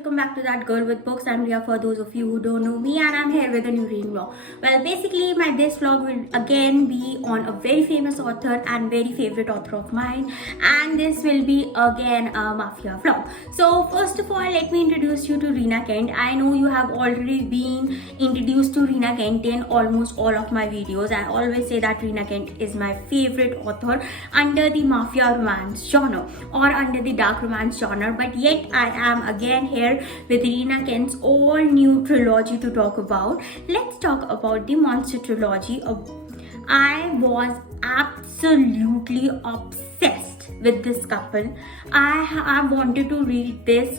welcome back to That Girl with Books. I'm Ria for those of you who don't know me, and I'm here with a new reading vlog. Well, basically this vlog will again be on a very famous author and very favorite author of mine, and this will be again a Mafia vlog. So first of all, let me introduce you to Rina Kent. I know you have already been introduced to Rina Kent in almost all of my videos. I always say that Rina Kent is my favorite author under the Mafia romance genre or under the dark romance genre, but yet I am again here with Rina Kent's all new trilogy to talk about. Let's talk about the Monster trilogy. I was absolutely obsessed with this couple. I have wanted to read this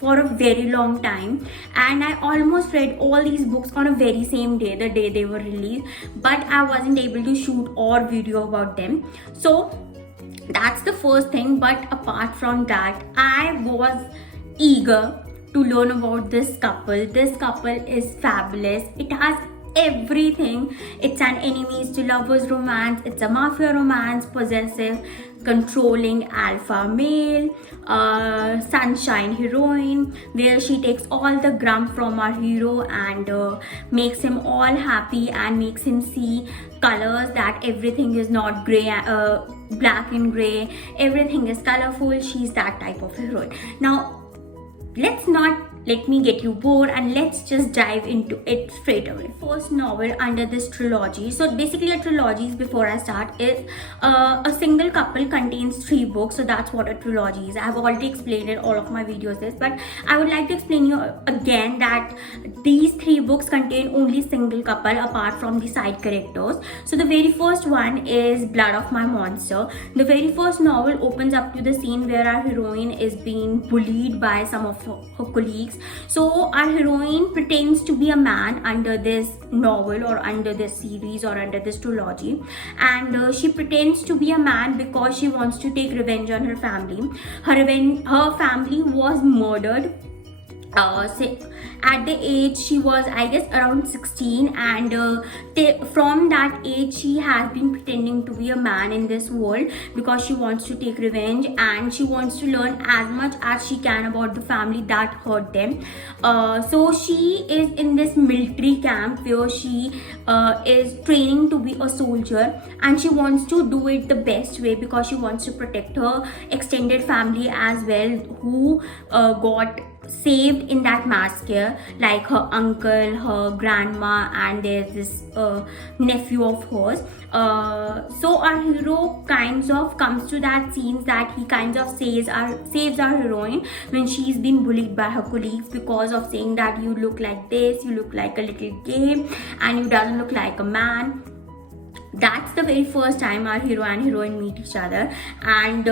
for a very long time, and I almost read all these books on a very same day, the day they were released, but I wasn't able to shoot or video about them. So that's the first thing. But apart from that, I was eager to learn about this couple. This couple is fabulous. It has everything. It's an enemies to lovers romance, it's a mafia romance, possessive, controlling alpha male, sunshine heroine, where she takes all the grump from our hero and makes him all happy and makes him see colors, that everything is not gray, black and gray, everything is colorful. She's that type of heroine. Now let me get you bored, and let's just dive into it straight away. First novel under this trilogy. So basically a trilogy, before I start, is a single couple contains 3 books. So that's what a trilogy is. I have already explained in all of my videos this, but I would like to explain you again that these 3 books contain only single couple apart from the side characters. So the very first one is Blood of My Monster. The very first novel opens up to the scene where our heroine is being bullied by some of her colleagues. So our heroine pretends to be a man under this novel or under this series or under this trilogy, and she pretends to be a man because she wants to take revenge on her family. Her family was murdered at the age she was, I guess, around 16, and from that age she has been pretending to be a man in this world because she wants to take revenge and she wants to learn as much as she can about the family that hurt them. So she is in this military camp where she is training to be a soldier, and she wants to do it the best way because she wants to protect her extended family as well, who got saved in that massacre, like her uncle, her grandma, and there's this nephew of hers. So our hero kinds of comes to that scene that he kinds of saves our heroine when she's been bullied by her colleagues because of saying that you look like this, you look like a little gay, and you doesn't look like a man. That's the very first time our hero and heroine meet each other, and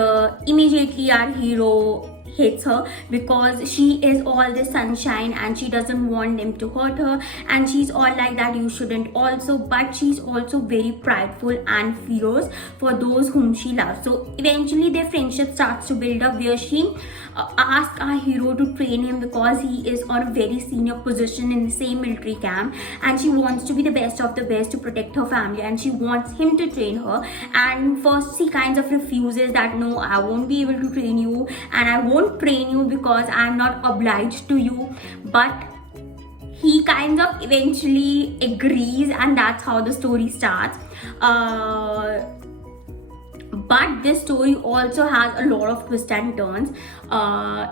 immediately our hero hates her because she is all this sunshine and she doesn't want them to hurt her, and she's all like that you shouldn't also, but she's also very prideful and fierce for those whom she loves. So eventually their friendship starts to build up, where she asks our hero to train him because he is on a very senior position in the same military camp, and she wants to be the best of the best to protect her family, and she wants him to train her. And first he kinds of refuses that no, I won't be able to train you and I won't train you because I'm not obliged to you, but he kind of eventually agrees, and that's how the story starts. But this story also has a lot of twists and turns.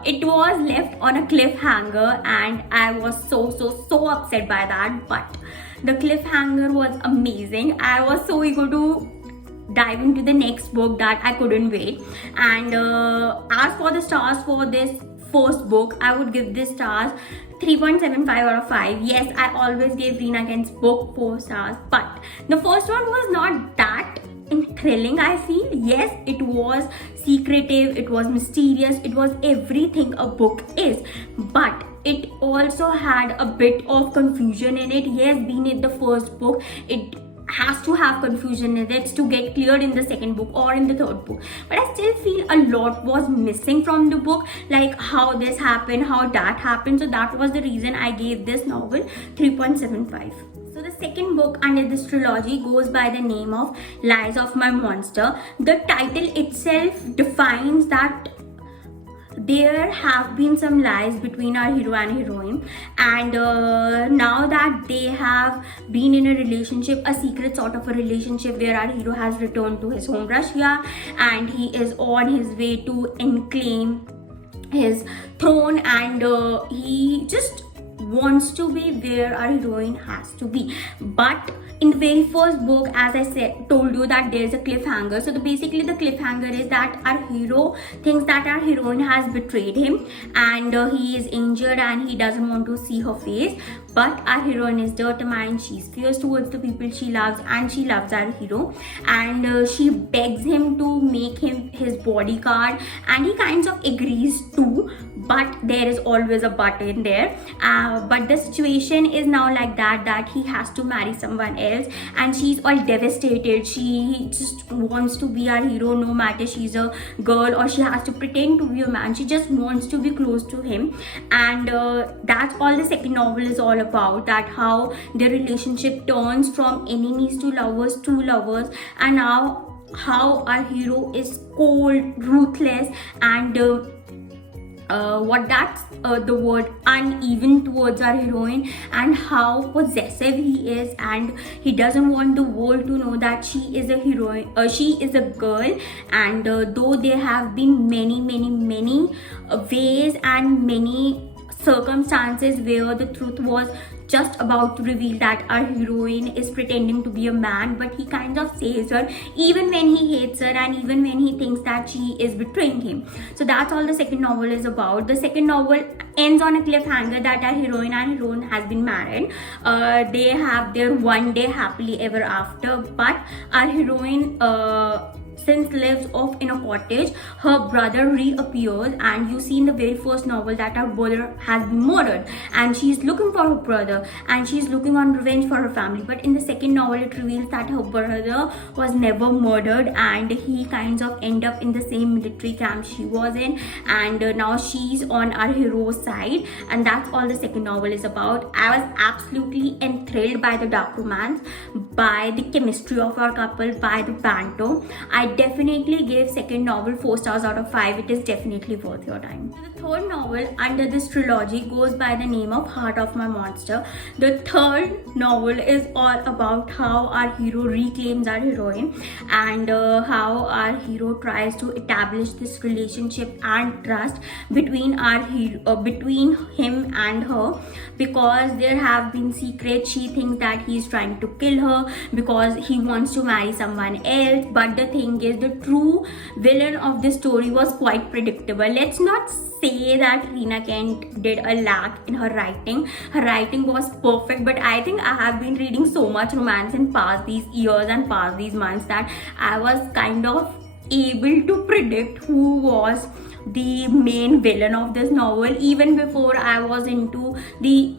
It was left on a cliffhanger, and I was so upset by that, but the cliffhanger was amazing. I was so eager to dive into the next book that I couldn't wait. And as for the stars for this first book, I would give this stars 3.75 out of 5. Yes, I always gave Rina Kent's book 4 stars, but the first one was not that thrilling, I feel. Yes, it was secretive, it was mysterious, it was everything a book is, but it also had a bit of confusion in it. Yes, being in the first book, it has to have confusion in it to get cleared in the second book or in the third book, but I still feel a lot was missing from the book, like how this happened, how that happened. So that was the reason I gave this novel 3.75. So the second book under this trilogy goes by the name of Lies of My Monster. The title itself defines that there have been some lies between our hero and heroine, and now that they have been in a relationship, a secret sort of a relationship, where our hero has returned to his home Russia, and he is on his way to claim his throne, and he just wants to be where our heroine has to be. But in the very first book, as I told you, that there's a cliffhanger. So basically the cliffhanger is that our hero thinks that our heroine has betrayed him, and he is injured and he doesn't want to see her face. But our heroine is determined, she's fierce towards the people she loves, and she loves our hero, and she begs him to make him his bodyguard, and he kind of agrees to, but there is always a but in there. But the situation is now like that he has to marry someone else, and she's all devastated. She just wants to be our hero, no matter she's a girl or she has to pretend to be a man. She just wants to be close to him, and that's all the second novel is all about, that how the relationship turns from enemies to lovers, and now how our hero is cold, ruthless, and the word uneven towards our heroine, and how possessive he is, and he doesn't want the world to know that she is a heroine, she is a girl. And though there have been many ways and many circumstances where the truth was just about to reveal that our heroine is pretending to be a man, but he kind of saves her even when he hates her, and even when he thinks that she is betraying him. So that's all the second novel is about. The second novel ends on a cliffhanger that our heroine and heroine has been married. They have their one day happily ever after, but our heroine since lives off in a cottage. Her brother reappears, and you see in the very first novel that her brother has been murdered, and she's looking for her brother, and she's looking on revenge for her family. But in the second novel it reveals that her brother was never murdered, and he kind of end up in the same military camp she was in, and now she's on our hero's side. And that's all the second novel is about. I was absolutely enthralled by the dark romance, by the chemistry of our couple, by the banter. I definitely give second novel 4 stars out of 5. It is definitely worth your time. The third novel under this trilogy goes by the name of Heart of My Monster. The third novel is all about how our hero reclaims our heroine, and how our hero tries to establish this relationship and trust between our hero, between him and her, because there have been secrets. She thinks that he's trying to kill her because he wants to marry someone else. But the thing is, the true villain of this story was quite predictable. Let's not say that Rina Kent did a lack in her writing. Her writing was perfect, but I think I have been reading so much romance in past these years and past these months that I was kind of able to predict who was the main villain of this novel. Even before I was into the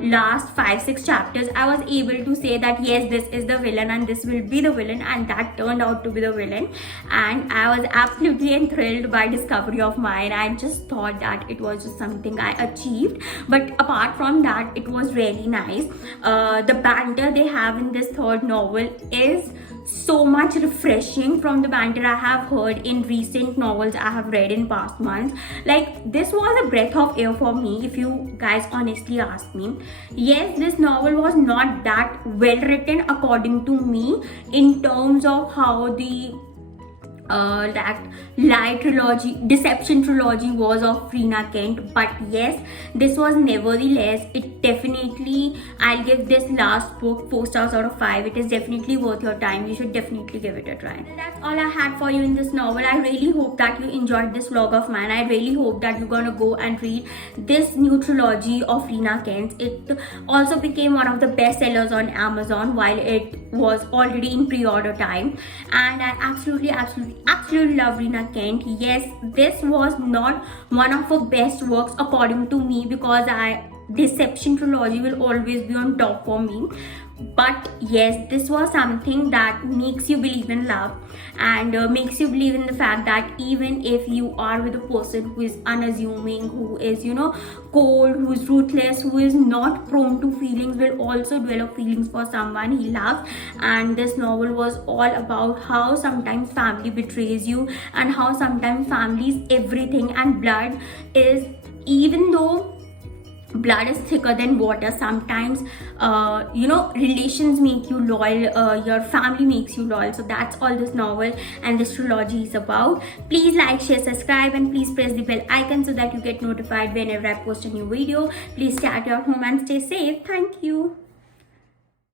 last 5-6 chapters, I was able to say that yes, this is the villain and this will be the villain, and that turned out to be the villain. And I was absolutely enthralled by discovery of mine. I just thought that it was just something I achieved, but apart from that, it was really nice. The banter they have in this third novel is so much refreshing from the banter I have heard in recent novels I have read in past months. Like, this was a breath of air for me, if you guys honestly ask me. Yes, this novel was not that well written according to me in terms of how the that lie trilogy, deception trilogy was of Rina Kent, but yes, this was nevertheless, it definitely, I'll give this last book 4 stars out of 5. It is definitely worth your time. You should definitely give it a try. And that's all I had for you in this novel. I really hope that you enjoyed this vlog of mine. I really hope that you're gonna go and read this new trilogy of Rina Kent. It also became one of the best sellers on Amazon while it was already in pre-order time, and I absolutely love Rina Kent. Yes, this was not one of her best works according to me, because Deception trilogy will always be on top for me, But yes, this was something that makes you believe in love, and makes you believe in the fact that even if you are with a person who is unassuming, who is, cold, who is ruthless, who is not prone to feelings, will also develop feelings for someone he loves. And this novel was all about how sometimes family betrays you, and how sometimes family is everything, and blood is, even though blood is thicker than water, sometimes relations make you loyal, your family makes you loyal. So that's all this novel and this trilogy is about. Please like, share, subscribe, and please press the bell icon so that you get notified whenever I post a new video. Please stay at your home and stay safe. Thank you.